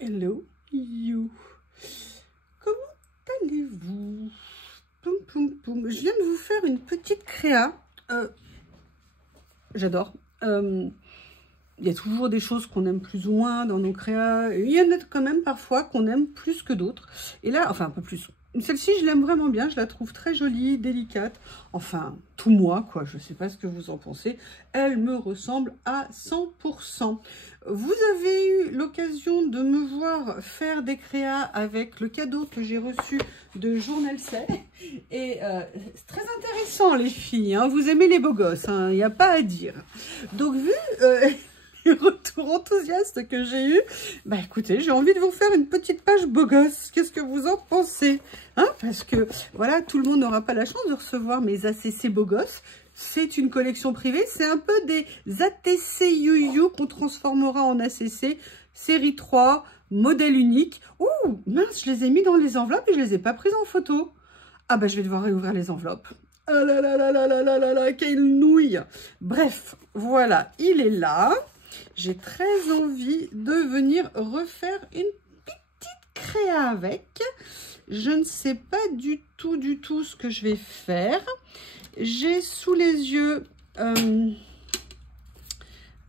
Hello you. Comment allez-vous? Poum, poum, poum. Je viens de vous faire une petite créa. J'adore. Il y a toujours des choses qu'on aime plus ou moins dans nos créas. Il y en a quand même parfois qu'on aime plus que d'autres. Et là, enfin un peu plus. Celle-ci, je l'aime vraiment bien. Je la trouve très jolie, délicate. Enfin, tout moi, quoi. Je ne sais pas ce que vous en pensez. Elle me ressemble à 100%. Vous avez eu l'occasion de me voir faire des créas avec le cadeau que j'ai reçu de Journal C. Et c'est très intéressant, les filles. Hein. Vous aimez les beaux gosses. Il n'y a pas à dire. Donc, vu... les retours enthousiastes que j'ai eu, bah écoutez, j'ai envie de vous faire une petite page beau gosse. Qu'est-ce que vous en pensez, hein? Parce que voilà, tout le monde n'aura pas la chance de recevoir mes ACC beau gosses. C'est une collection privée, c'est un peu des ATC You qu'on transformera en ACC série 3, modèle unique. Ouh, mince, je les ai mis dans les enveloppes et je les ai pas prises en photo. Ah bah je vais devoir réouvrir les enveloppes. Ah là là là là là là là là, quelle nouille. Bref, voilà, il est là. J'ai très envie de venir refaire une petite créa avec. Je ne sais pas du tout ce que je vais faire. J'ai sous les yeux,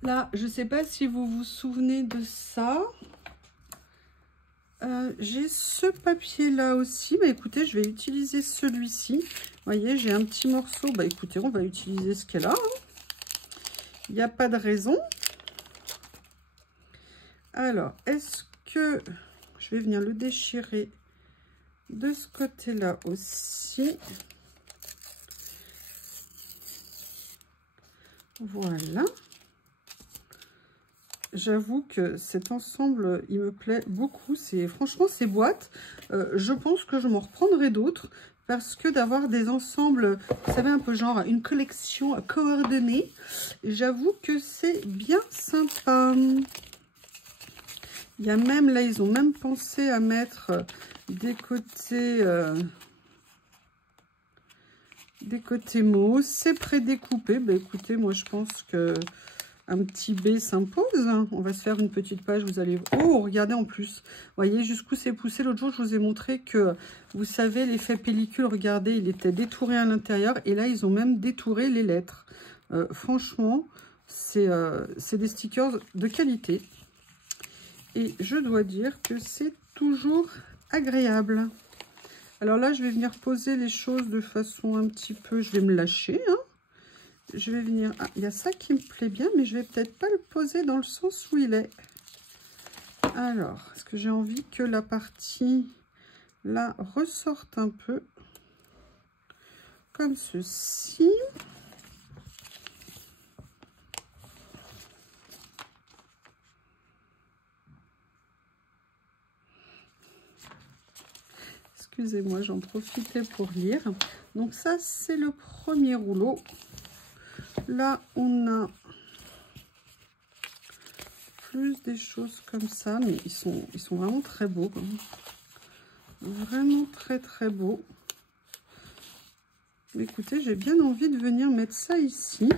là, je ne sais pas si vous vous souvenez de ça. J'ai ce papier là aussi. Bah écoutez, je vais utiliser celui-ci. Vous voyez, j'ai un petit morceau. Bah écoutez, on va utiliser ce qu'elle a. Il n'y a pas de raison. Alors, est-ce que je vais venir le déchirer de ce côté-là aussi? Voilà. J'avoue que cet ensemble, il me plaît beaucoup. Franchement, ces boîtes, je pense que je m'en reprendrai d'autres. Parce que d'avoir des ensembles, vous savez, un peu genre une collection coordonnée, j'avoue que c'est bien sympa. Il y a même, là, ils ont même pensé à mettre des côtés mots. C'est prédécoupé. Ben, écoutez, moi, je pense que un petit B s'impose. On va se faire une petite page. Vous allez... Oh, regardez en plus. Vous voyez jusqu'où c'est poussé. L'autre jour, je vous ai montré que, vous savez, l'effet pellicule, regardez, il était détouré à l'intérieur. Et là, ils ont même détouré les lettres. Franchement, c'est des stickers de qualité. Et je dois dire que c'est toujours agréable. Alors là, je vais venir poser les choses de façon un petit peu... Je vais me lâcher. Hein. Je vais venir... Ah, il y a ça qui me plaît bien, mais je vais peut-être pas le poser dans le sens où il est. Alors, est-ce que j'ai envie que la partie là ressorte un peu comme ceci? Excusez-moi, j'en profitais pour lire. Donc ça, c'est le premier rouleau. Là, on a plus des choses comme ça, mais ils sont vraiment très beaux. Vraiment très beaux. Écoutez, j'ai bien envie de venir mettre ça ici.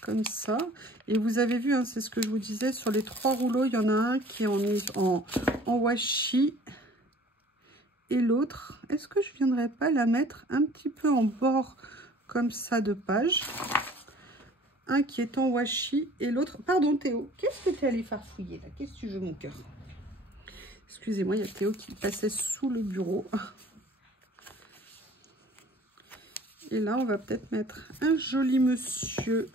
Comme ça. Et vous avez vu, hein, c'est ce que je vous disais, sur les 3 rouleaux, il y en a un qui est en washi. Et l'autre, est-ce que je viendrais pas la mettre un petit peu en bord comme ça de page? Un qui est en washi et l'autre... Pardon Théo, qu'est-ce que tu es allé farfouiller là? Qu'est-ce que tu veux mon cœur? Excusez-moi, il y a Théo qui passait sous le bureau. Et là, on va peut-être mettre un joli monsieur.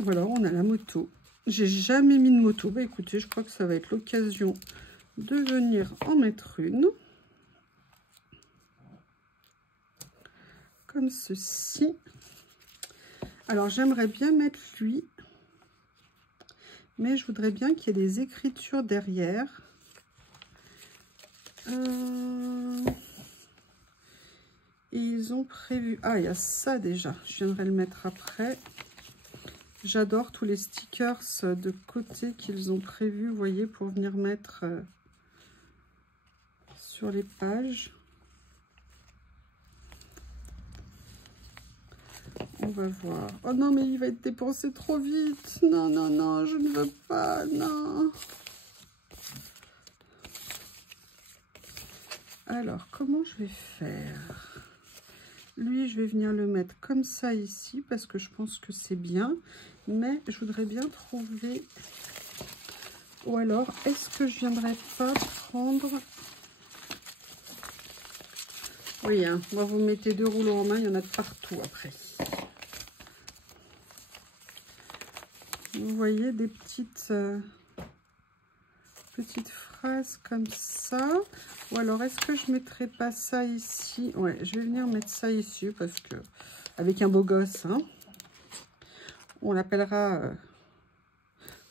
Voilà, on a la moto. J'ai jamais mis de moto. Bah écoutez, je crois que ça va être l'occasion de venir en mettre une. Comme ceci. Alors, j'aimerais bien mettre lui. Mais je voudrais bien qu'il y ait des écritures derrière. Ils ont prévu... Ah, il y a ça déjà. Je viendrai le mettre après. J'adore tous les stickers de côté qu'ils ont prévus, vous voyez, pour venir mettre sur les pages. On va voir. Oh non, mais il va être dépensé trop vite. Non, non, non, je ne veux pas, non. Alors, comment je vais faire? Lui, je vais venir le mettre comme ça ici, parce que je pense que c'est bien. Mais je voudrais bien trouver... Ou alors, est-ce que je viendrais pas prendre... Oui, hein, moi, vous mettez 2 rouleaux en main, il y en a de partout après. Vous voyez des petites phrases comme ça. Ou alors, est-ce que je mettrais pas ça ici? Ouais, je vais venir mettre ça ici parce que, avec un beau gosse, hein, on l'appellera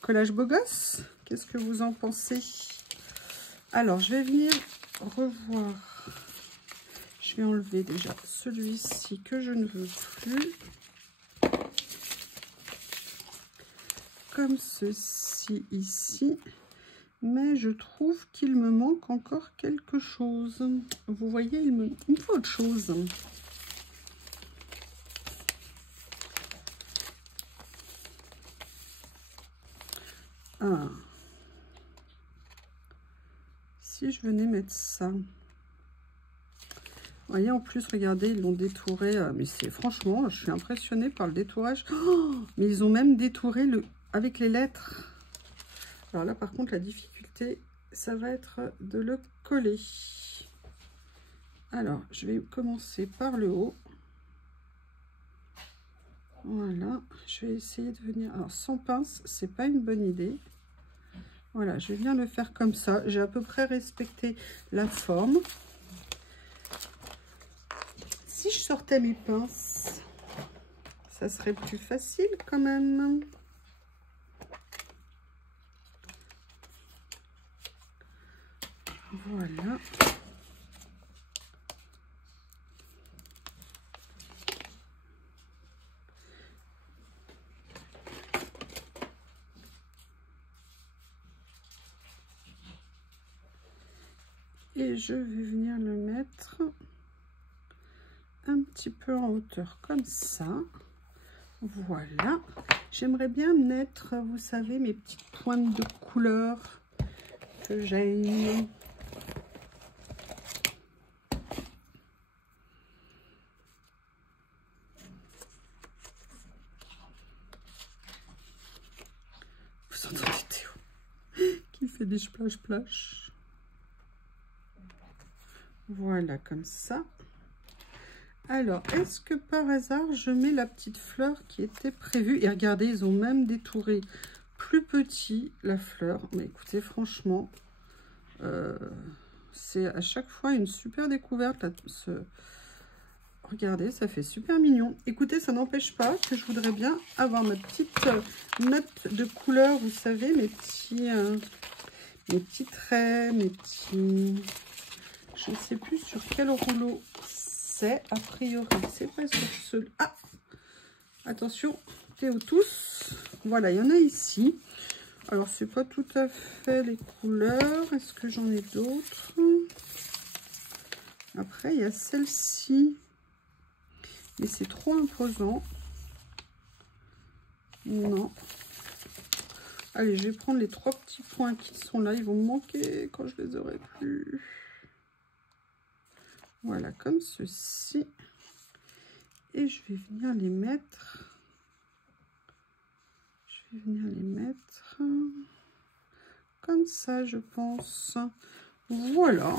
collage beau gosse. Qu'est-ce que vous en pensez? Alors, je vais venir revoir. Je vais enlever déjà celui-ci que je ne veux plus. Comme ceci ici. Mais je trouve qu'il me manque encore quelque chose. Vous voyez, il me faut autre chose. Ah. Si je venais mettre ça. Vous voyez, en plus, regardez, ils l'ont détouré. Mais c'est franchement, je suis impressionnée par le détourage. Oh, mais ils ont même détouré avec les lettres. Alors là, par contre, la difficulté, ça va être de le coller. Alors, je vais commencer par le haut. Voilà, je vais essayer de venir... Alors, sans pince, c'est pas une bonne idée. Voilà, je vais venir le faire comme ça. J'ai à peu près respecté la forme. Si je sortais mes pinces, ça serait plus facile quand même. Voilà. Et je vais venir le mettre un petit peu en hauteur comme ça. Voilà. J'aimerais bien mettre, vous savez, mes petites pointes de couleur que j'aime. Vous entendez Théo qui fait des splash-splash. Voilà, comme ça. Alors, est-ce que par hasard, je mets la petite fleur qui était prévue? Et regardez, ils ont même détouré plus petit la fleur. Mais écoutez, franchement, c'est à chaque fois une super découverte. Là, regardez, ça fait super mignon. Écoutez, ça n'empêche pas que je voudrais bien avoir ma petite note de couleur. Vous savez, mes petits traits, mes petits... Je ne sais plus sur quel rouleau c'est. A priori, c'est pas sur ce... Ah! Attention, Théo tous. Voilà, il y en a ici. Alors, c'est pas tout à fait les couleurs. Est-ce que j'en ai d'autres? Après, il y a celle-ci. Mais c'est trop imposant. Non. Allez, je vais prendre les 3 petits points qui sont là. Ils vont me manquer quand je les aurai plus. Voilà, comme ceci. Et je vais venir les mettre. Je vais venir les mettre comme ça, je pense. Voilà.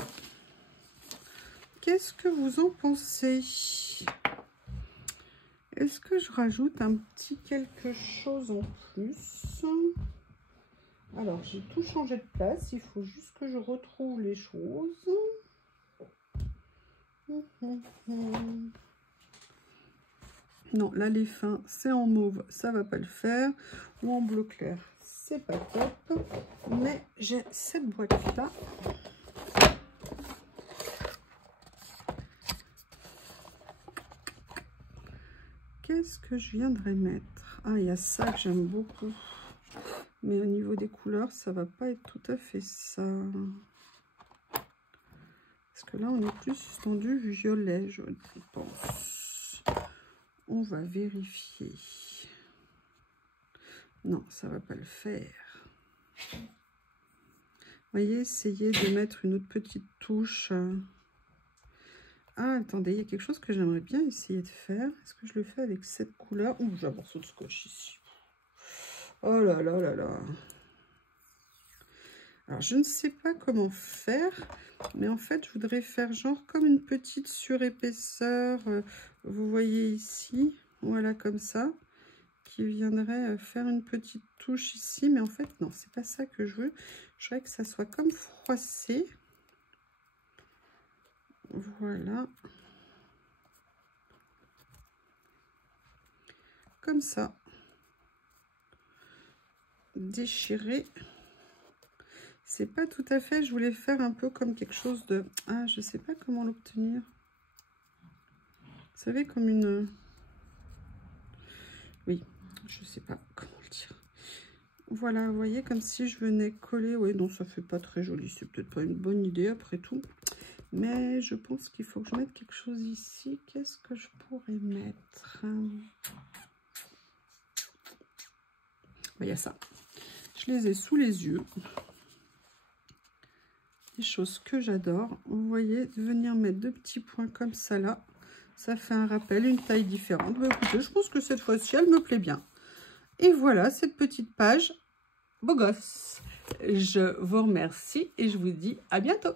Qu'est-ce que vous en pensez? Est-ce que je rajoute un petit quelque chose en plus? Alors, j'ai tout changé de place. Il faut juste que je retrouve les choses. Non, là, les fins, c'est en mauve. Ça va pas le faire. Ou en bleu clair. C'est pas top. Mais j'ai cette boîte-là. Qu'est-ce que je viendrais mettre? Ah, il y a ça que j'aime beaucoup. Mais au niveau des couleurs, ça va pas être tout à fait ça. Parce que là, on est plus tendu violet, je pense. On va vérifier. Non, ça va pas le faire. Vous voyez, essayez de mettre une autre petite touche. Ah, attendez, il y a quelque chose que j'aimerais bien essayer de faire. Est-ce que je le fais avec cette couleur? Ouh, j'ai un morceau de scotch ici. Oh là là là là. Alors, je ne sais pas comment faire, mais en fait, je voudrais faire genre comme une petite surépaisseur. Vous voyez ici, voilà, comme ça, qui viendrait faire une petite touche ici. Mais en fait, non, c'est pas ça que je veux. Je voudrais que ça soit comme froissé. Voilà. Comme ça. Déchiré. C'est pas tout à fait, je voulais faire un peu comme quelque chose de... Ah, je sais pas comment l'obtenir. Vous savez, comme une... Oui, je sais pas comment le dire. Voilà, vous voyez, comme si je venais coller... Oui, non, ça fait pas très joli. C'est peut-être pas une bonne idée après tout. Mais je pense qu'il faut que je mette quelque chose ici. Qu'est-ce que je pourrais mettre? Il y a ça. Je les ai sous les yeux. Des choses que j'adore. Vous voyez, de venir mettre 2 petits points comme ça là. Ça fait un rappel, une taille différente. Bah, écoutez, je pense que cette fois-ci, elle me plaît bien. Et voilà, cette petite page beau gosse. Je vous remercie et je vous dis à bientôt.